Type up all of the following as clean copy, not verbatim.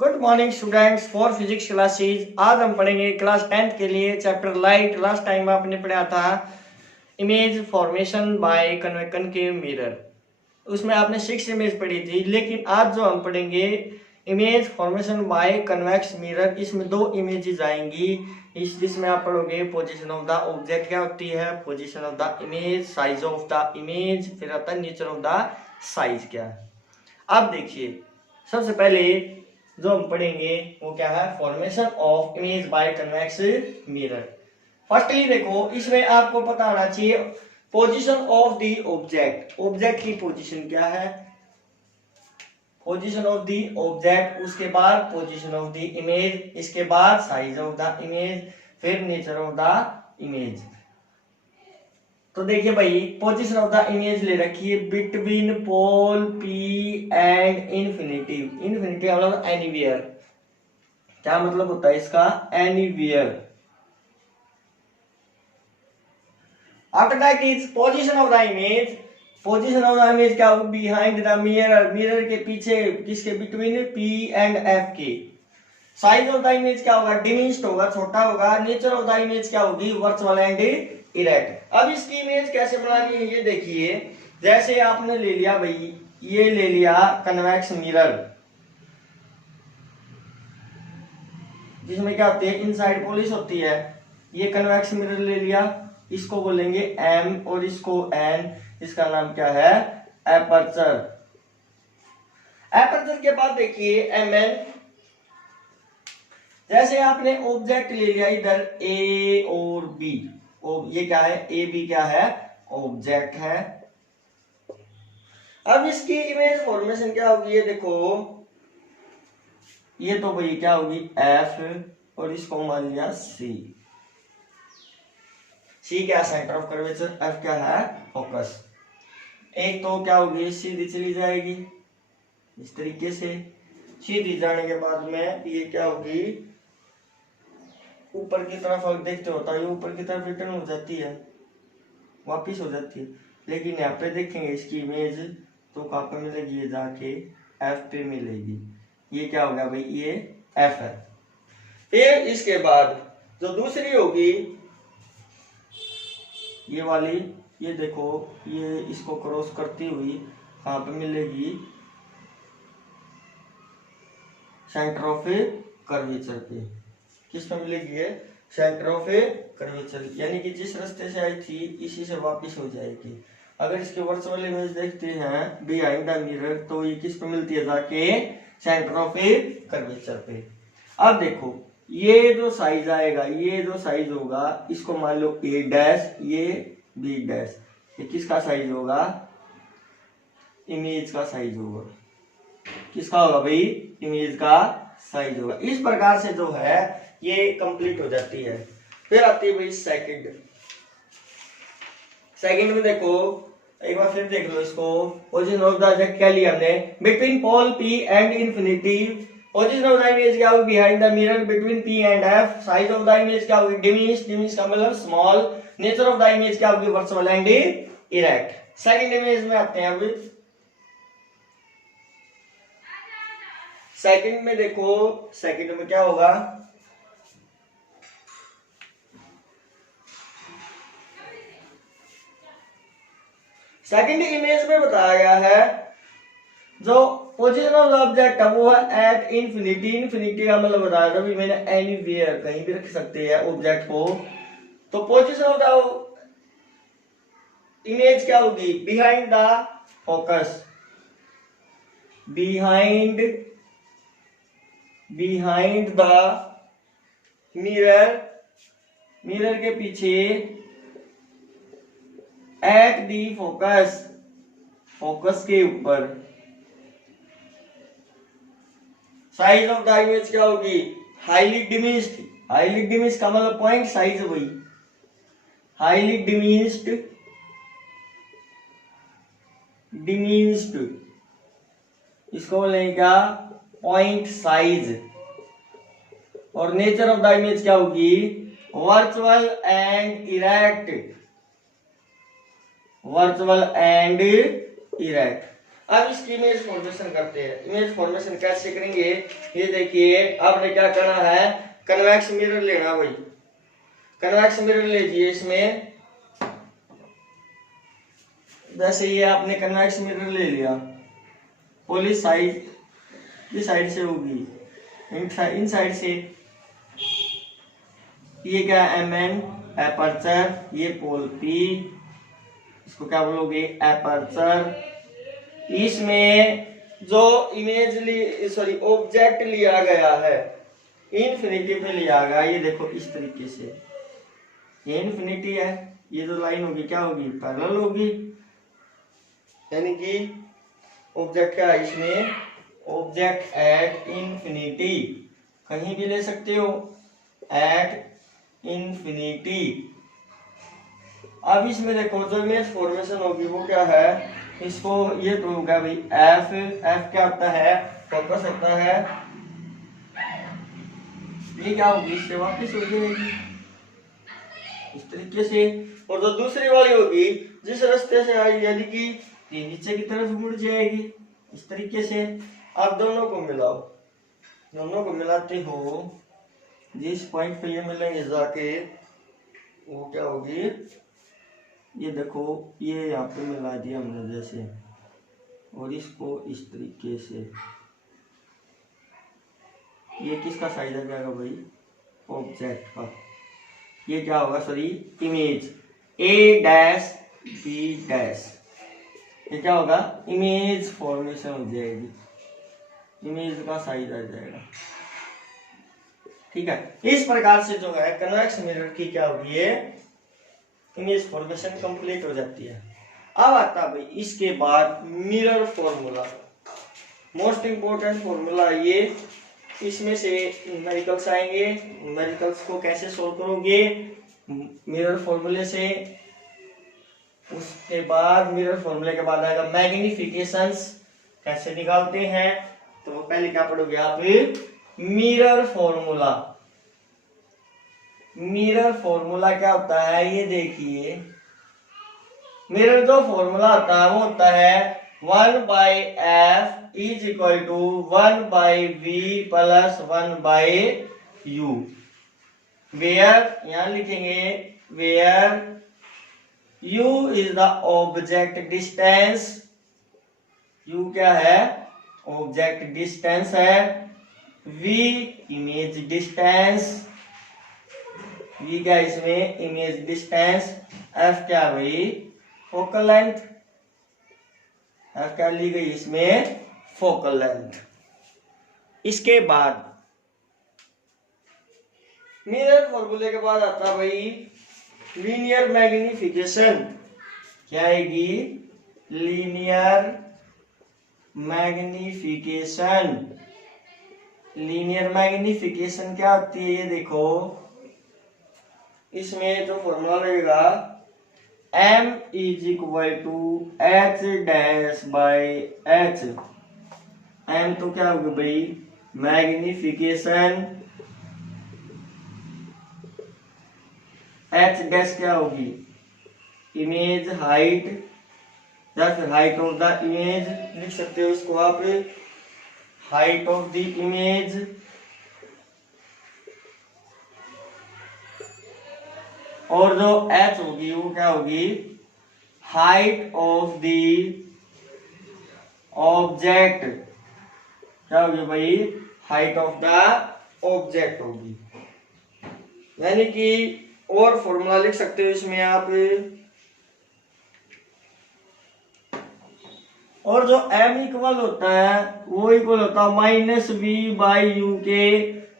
Good morning students for physics classes. आज हम पढ़ेंगे क्लास 10th के लिए चैप्टर लाइट। लास्ट टाइम आपने पढ़ा था image formation by convection mirror, उसमें आपने 6 इमेज पढ़ी थी। लेकिन आज जो हम पढ़ेंगे image formation by convex mirror, इसमें 2 इमेजेस आएंगी। जिसमें आप पढ़ोगे पोजीशन ऑफ द ऑब्जेक्ट क्या होती है, position of the image, size of the image, फिर आता है नेचर ऑफ द साइज क्या है। अब देखिए सबसे पहले जो हम पढ़ेंगे वो क्या है, formation of image by convex mirror. Firstly देखो इसमें आपको पता होना चाहिए position of the object, object की पोजीशन क्या है, पोजीशन ऑफ द ऑब्जेक्ट, उसके बाद पोजीशन ऑफ द इमेज, इसके बाद साइज ऑफ द इमेज, फिर नेचर ऑफ द इमेज। तो देखिए भाई पोजीशन ऑफ द इमेज ले रखी है between pole P and infinity. Infinity मतलब एनीवेयर, क्या मतलब होता है इसका, anywhere. After that is position of the image, position of the image क्या होगी, बिहाइंड द मिरर, मिरर के पीछे, किसके, बिटवीन पी एंड एफ के। साइज ऑफ द इमेज क्या होगा, डिमिनिश्ड होगा, छोटा होगा। नेचर ऑफ द इमेज क्या होगी, वर्चुअल एंड इरेक्ट। अब इसकी इमेज कैसे बनानी है ये देखिए। जैसे आपने ले लिया भाई, ये ले लिया कन्वेक्स मिरर, जिसमें क्या होती है, इनसाइड पॉलिश होती है। ये कन्वेक्स मिरर ले लिया, इसको बोलेंगे एम और इसको एन, इसका नाम क्या है, एपर्चर। एपर्चर के बाद देखिए एम एन। जैसे आपने ऑब्जेक्ट ले लिया इधर ए और बी, ये क्या है, ए बी क्या है, ऑब्जेक्ट है। अब इसकी इमेज फॉर्मेशन क्या होगी, ये देखो, ये तो भाई क्या होगी एफ और इसको मान लिया सी। सी क्या, सेंटर ऑफ कर्वेचर, एफ क्या है, फोकस। एक तो क्या होगी, सीधी चली जाएगी इस तरीके से। सीधी जाने के बाद में ये क्या होगी, ऊपर की तरफ अगर देखते होता है, ये ऊपर की तरफ रिटर्न हो जाती है, वापिस हो जाती है। लेकिन यहाँ पे देखेंगे इसकी इमेज तो कहाँ पे मिलेगी, ये जाके एफ पे मिलेगी। ये क्या हो गया भाई, ये एफ है। फिर इसके बाद जो दूसरी होगी ये वाली, ये देखो, ये इसको क्रॉस करती हुई कहाँ पे मिलेगी, सेंटर ऑफ कर्वेचर पे। किस पे मिलेगी है, सेंटर ऑफ कर्वेचर, यानी कि जिस रास्ते से आई थी इसी से वापस हो जाएगी। अगर इसके वर्चुअल इमेज देखते हैं बिहाइंड द मिरर, तो ये किस पे मिलती है, जाके सेंटर ऑफ कर्वेचर पे। अब देखो ये जो साइज आएगा, ये जो साइज होगा, इसको मान लो ए डैश, ये बी डैश, ये किसका साइज होगा, इमेज का साइज होगा। किसका होगा भाई, इमेज का साइज होगा। इस प्रकार से जो है ये कंप्लीट हो जाती है। फिर आती है भाई सेकंड। सेकंड में देखो एक बार फिर देख लो इसको। पोजीशन ऑफ द ऑब्जेक्ट क्या लिया हमने, between pole P and infinity. Position of the image क्या होगी, behind the mirror between P and F. Size of the image क्या होगी, डिमिनिश, डिमिनिश का मतलब small. Nature of the image क्या होगी, virtual and erect. Second image में आते हैं। अभी सेकंड में देखो, सेकंड में क्या होगा, सेकंड इमेज में बताया गया है जो पोजीशन ऑफ द ऑब्जेक्ट है वो है एट इन्फिनिटी। इन्फिनिटी का मतलब बताया था, मैंने एनीवेयर, कहीं भी रख सकते हैं ऑब्जेक्ट को। तो पोजीशन ऑफ द इमेज क्या होगी, behind the focus, behind the mirror, mirror के पीछे, एट दी फोकस, फोकस के ऊपर। साइज ऑफ द इमेज क्या होगी, हाईली डिमिनिश्ड। हाईली डिमिनिश्ड का मतलब पॉइंट साइज वही, हाईली डिमिनिश्ड, इसको बोलेंगे क्या, पॉइंट साइज। और नेचर ऑफ द इमेज क्या होगी, virtual and erect, virtual and erect. अब इसकी इमेज फॉर्मेशन करते हैं। इमेज फॉर्मेशन कैसे करेंगे, ये देखिए आपने क्या करना है, कन्वेक्स मिरर लेना भाई। कन्वेक्स मिरर लीजिए। इसमें जैसे ये आपने कन्वेक्स मिरर ले लिया, पोली साइड ये साइड से होगी, इन साइड से। ये क्या एम एन एपर्चर, ये पोल पी, इसको क्या बोलोगे एपर्चर। इसमें जो इमेज ऑब्जेक्ट लिया गया है इनफिनिटी पे लिया गया, ये देखो इस तरीके से, ये इनफिनिटी है, ये जो लाइन होगी क्या होगी पैरेलल होगी, यानी कि ऑब्जेक्ट क्या है इसमें, ऑब्जेक्ट एट इनफिनिटी, कहीं भी ले सकते हो एट इनफिनिटी। अब इसमें देखो जो इमेज फॉर्मेशन होगी वो क्या है, इसको ये तो होगा भाई एफ। एफ क्या होता है, फोकस होता है, ये क्या होगी इससे वापस हो जाएगी इस तरीके से। और जो दूसरी वाली होगी जिस रास्ते से आई, यानी कि ये नीचे की तरफ मुड़ जाएगी इस तरीके से। आप दोनों को मिलाओ, दोनों को मिलाते हो, जिस पॉइंट पे ये मिलेंगे जाके वो क्या होगी, ये देखो ये यहाँ पे मिला दिया हमने जैसे, और इसको इस तरीके से, ये किसका साइज आ जाएगा भाई, ऑब्जेक्ट का। ये क्या होगा sorry image A dash B dash, ये क्या होगा इमेज फॉर्मेशन हो जाएगी, इमेज का साइज आ जाएगा। ठीक है, इस प्रकार से जो है कन्वेक्स मिरर की क्या होगी है, इमेज फॉर्मेशन कंप्लीट हो जाती है। अब आता भाई इसके बाद mirror formula, most important formula ये। इसमें से न्यूमेरिकल्स आएंगे, न्यूमेरिकल्स को कैसे सोल्व करोगे मिरर फॉर्मूले से। उसके बाद मिरर फॉर्मूले के बाद आएगा मैग्निफिकेशंस, कैसे निकालते हैं, तो वो पहले क्या पढ़ोगे आप, मिरर फॉर्मूला। मिरर फॉर्मूला क्या होता है, ये देखिए मिरर जो फॉर्मूला होता है वो होता है 1/f is equal to 1/v plus 1/u। Where यहां लिखेंगे, where u is the object distance, u क्या है ऑब्जेक्ट डिस्टेंस है, v इमेज डिस्टेंस, v क्या इसमें इमेज डिस्टेंस, f क्या भाई फोकल लेंथ, f क्या ली गई इसमें फोकल लेंथ। इसके बाद मिरर फॉर्मूले के बाद आता भाई लीनियर मैग्निफिकेशन, क्या आएगी लीनियर मैग्निफिकेशन। लीनियर मैग्निफिकेशन क्या होती है, ये देखो इसमें जो फॉर्मूला लगेगा m is equal to h dash by h। m तो क्या होगा भाई मैग्निफिकेशन, h डैश क्या होगी इमेज हाइट, या फिर हाइट ऑफ द इमेज लिख सकते हो इसको आप, हाइट ऑफ द इमेज। और जो h होगी वो क्या होगी हाइट ऑफ द ऑब्जेक्ट, क्या होगी भाई हाइट ऑफ द ऑब्जेक्ट होगी। यानी कि और फॉर्मूला लिख सकते हो इसमें आप, और जो m इक्वल होता है वो इक्वल होता है -v/u के।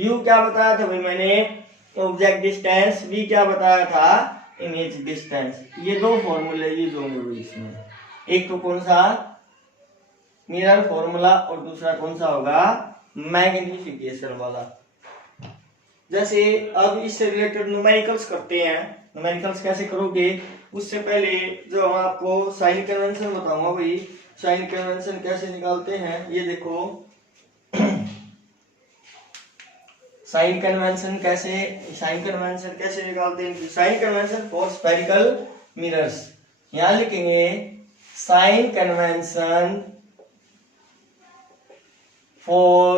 u क्या बताया था भाई मैंने ऑब्जेक्ट डिस्टेंस, v क्या बताया था इमेज डिस्टेंस। ये दो फॉर्मूले यूज होंगे भाई इसमें, एक तो कौन सा मिरर फॉर्मूला और दूसरा कौन सा होगा मैग्निफिकेशन वाला। जैसे अब इससे रिलेटेड न्यूमेरिकल्स करते हैं, न्यूमेरिकल्स कैसे करोगे उससे पहले जो हम आपको साइन कन्वेंशन बताऊंगा भाई, साइन कन्वेंशन कैसे निकालते हैं ये देखो। साइन कन्वेंशन कैसे निकालते हैं, sign convention for spherical mirrors. यहां लिखेंगे sign convention for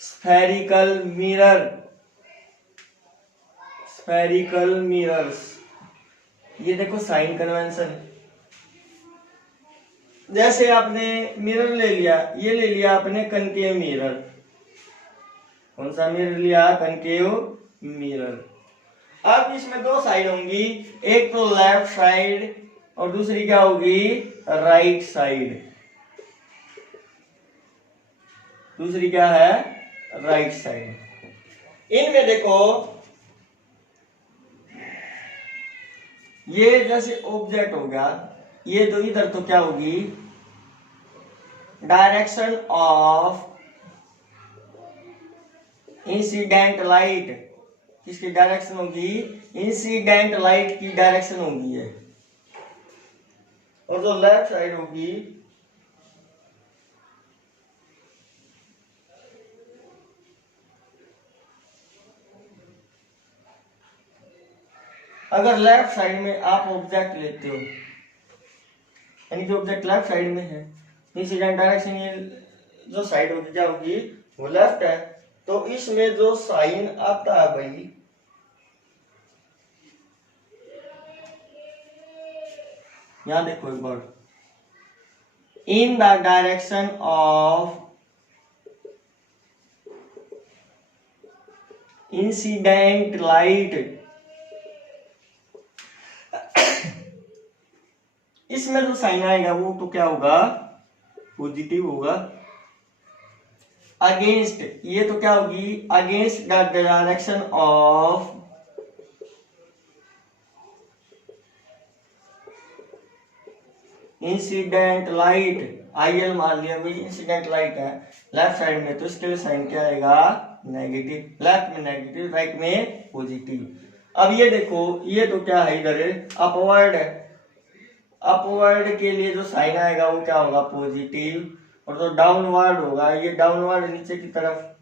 spherical mirrors। ये देखो साइन कन्वेंशन, जैसे आपने मिरर ले लिया, ये ले लिया आपने कनकेव मिरर। कौन सा मिरर लिया? Concave mirror. अब इसमें दो साइड होंगी, एक तो लेफ्ट साइड और दूसरी क्या होगी? Right side. दूसरी क्या है? Right side. इनमें देखो, ये जैसे ऑब्जेक्ट होगा, ये तो इधर तो क्या होगी? Direction of incident light. किसकी डायरेक्शन होगी? इंसिडेंट लाइट की डायरेक्शन होगी ये। और जो लेफ्ट साइड होगी, अगर लेफ्ट साइड में आप ऑब्जेक्ट लेते हो, यानी कि ऑब्जेक्ट लेफ्ट साइड में है, इंसिडेंट डायरेक्शन ये जो साइड होगी क्या होगी? वो लेफ्ट है। तो इसमें जो साइन आता है भाई, यहां देखो एक बार, in the direction of incident light, इसमें जो साइन आएगा वो तो क्या होगा? पॉजिटिव होगा। अगेंस्ट, ये तो क्या होगी? Against the direction of incident light. IL मान लिया भाई, इंसिडेंट लाइट है लेफ्ट साइड में, तो इसके लिए साइन क्या आएगा? नेगेटिव। लेफ्ट में नेगेटिव, राइट में पॉजिटिव। अब ये देखो, ये तो क्या है? इधर अपवर्ड है। अपवर्ड के लिए जो साइन आएगा वो क्या होगा? पॉजिटिव। और जो डाउनवर्ड होगा, ये डाउनवर्ड नीचे की तरफ,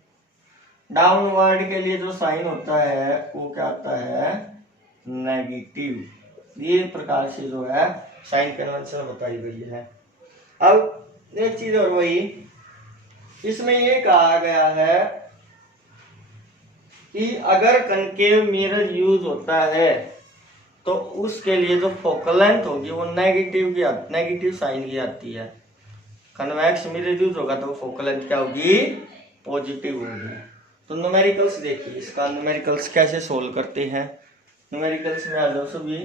डाउनवर्ड के लिए जो साइन होता है वो क्या आता है? नेगेटिव। ये प्रकार से जो है साइन कन्वेंशन बताई गई है। अब एक चीज और वही, इसमें ये कहा गया है कि अगर कनकेव मिरर यूज होता है तो उसके लिए जो फोकल लेंथ होगी वो नेगेटिव साइन की आती है। कन्वेक्स मिरर यूज होगा तो फोकल लेंथ क्या होगी? पॉजिटिव होगी। तो न्यूमेरिकल्स देखिए, इसका न्यूमेरिकल्स कैसे सोल्व करते हैं। न्यूमेरिकल्स में आ जाओ सभी।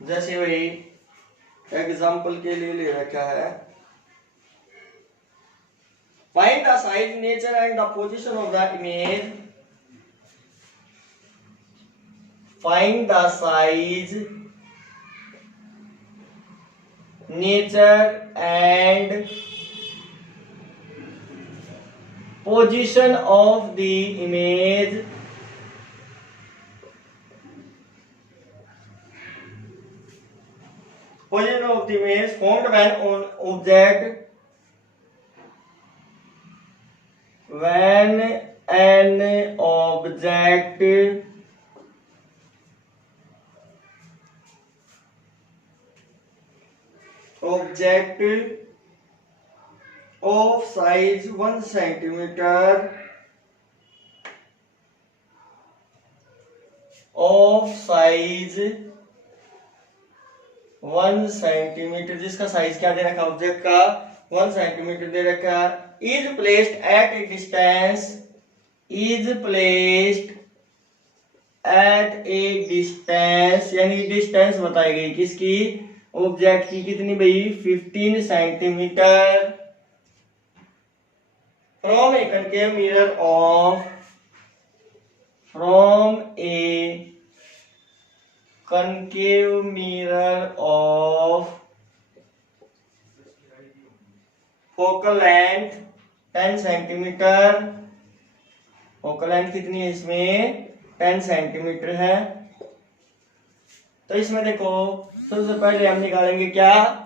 जैसे वही एग्जाम्पल के लिए ले रखा है, find the size, nature and the position of the image. Find the size, nature and position of the image position of the image formed when an object of size 1 centimeter जिसका size क्या दे रखा? Object का 1 centimetre दे रखा, is placed at A distance, यानी distance बताई गई किसकी? Object की। कितनी भाई? 15 centimetre from A concave mirror of focal length 10 centimetre. Focal length कितनी है इसमें? 10 सेंटीमीटर है। तो इसमें देखो, सबसे पहले हम निकालेंगे क्या?